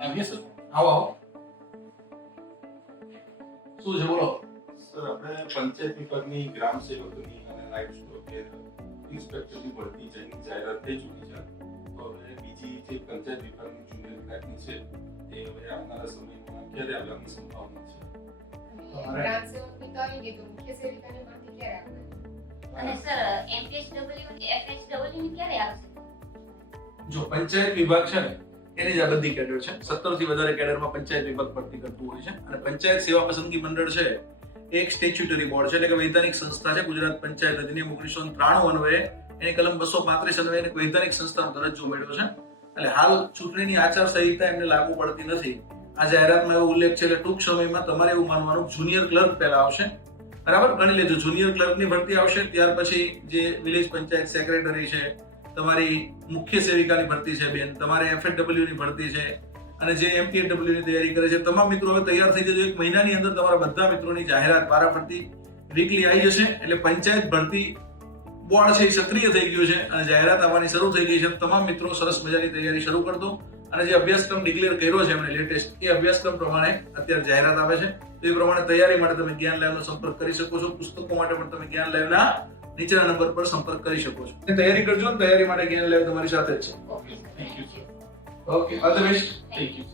Yes sir, આવો આવો. શું છે બોલો? સર આપણે પંચાયત વિભાગની ગ્રામ સેવકની અને લાઇફ સ્ટોક ઇન્સ્પેક્ટરની ભરતી જેની જાહેરાત થઈ ચૂકી છે. તો હવે બીજી જે પંચાયત વિભાગની જુનિયર ક્લાર્કની છે એ હવે આવનારા સમયમાં ક્યારે આવવાની સંભાવના છે? ગ્રામ સેવકની તો આવી ગઈ, તો મુખ્ય સેવિકાની ભરતી ક્યારે આવશે? અને સર એમપીએસડબલ્યુ અને એફએચડબલ્યુ ની ક્યારે આવશે? જો પંચાયત વિભાગ છે ને એની જ આ બધી કેડર છે. 17 થી વધારે કેડરમાં પંચાયત વિભાગ ભરતી કરતું હોય છે. અને પંચાયત સેવા પસંદગી મંડળ છે એ એક સ્ટેચ્યુટરી બોર્ડ છે, એટલે કે વૈધાનિક સંસ્થા છે. ગુજરાત પંચાયત અધિનિયમ 1993 અન્વયે એની કલમ 235 અન્વયે એક વૈધાનિક સંસ્થાનો દરજ્જો મેળવ્યો છે. એટલે હાલ ચૂંટણીની આચાર સંહિતા એમને લાગુ પડતી નથી. આ જાહેરાતમાં એવો ઉલ્લેખ છે એટલે ટૂંક સમયમાં તમારે એવું માનવાનું જુનિયર ક્લર્ક પહેલા આવશે, બરાબર? ગણી લેજો જુનિયર ક્લર્કની ભરતી આવશે, ત્યાર પછી જે વિલેજ પંચાયત સેક્રેટરી છે, તમારી મુખ્ય સેવિકાની ભરતી છે બેન, તમારે એફએચડબલ્યુ ની ભરતી છે, અને જે એમપીએડબલ્યુ ની તૈયારી કરે છે તમામ મિત્રો હવે તૈયાર થઈ જજો. 1 મહિનાની અંદર તમારા બધા મિત્રોની જાહેરાત વારાફરતી વીકલી આવી જશે. એટલે પંચાયત ભરતી બોર્ડ છે એ સક્રિય થઈ ગયું છે અને જાહેરાત આવવાની શરૂ થઈ ગઈ છે. તમામ મિત્રો સરસ મજાની તૈયારી શરૂ કરી દો. અને જે અભ્યાસક્રમ ડિક્લેર કર્યો છે એમણે લેટેસ્ટ, એ અભ્યાસક્રમ પ્રમાણે અત્યારે જાહેરાત આવે છે. તો એ પ્રમાણે તૈયારી માટે તમે જ્ઞાન લાઈવનો સંપર્ક કરી શકો છો. પુસ્તકો માટે પણ તમે જ્ઞાન લાઈવના નીચેના નંબર પર સંપર્ક કરી શકો છો. તૈયારી કરજો ને, તૈયારી માટે જ્ઞાન લાઈવ તમારી સાથે જ છે. Okay sir, thank you sir. Okay, all the best. Thank you.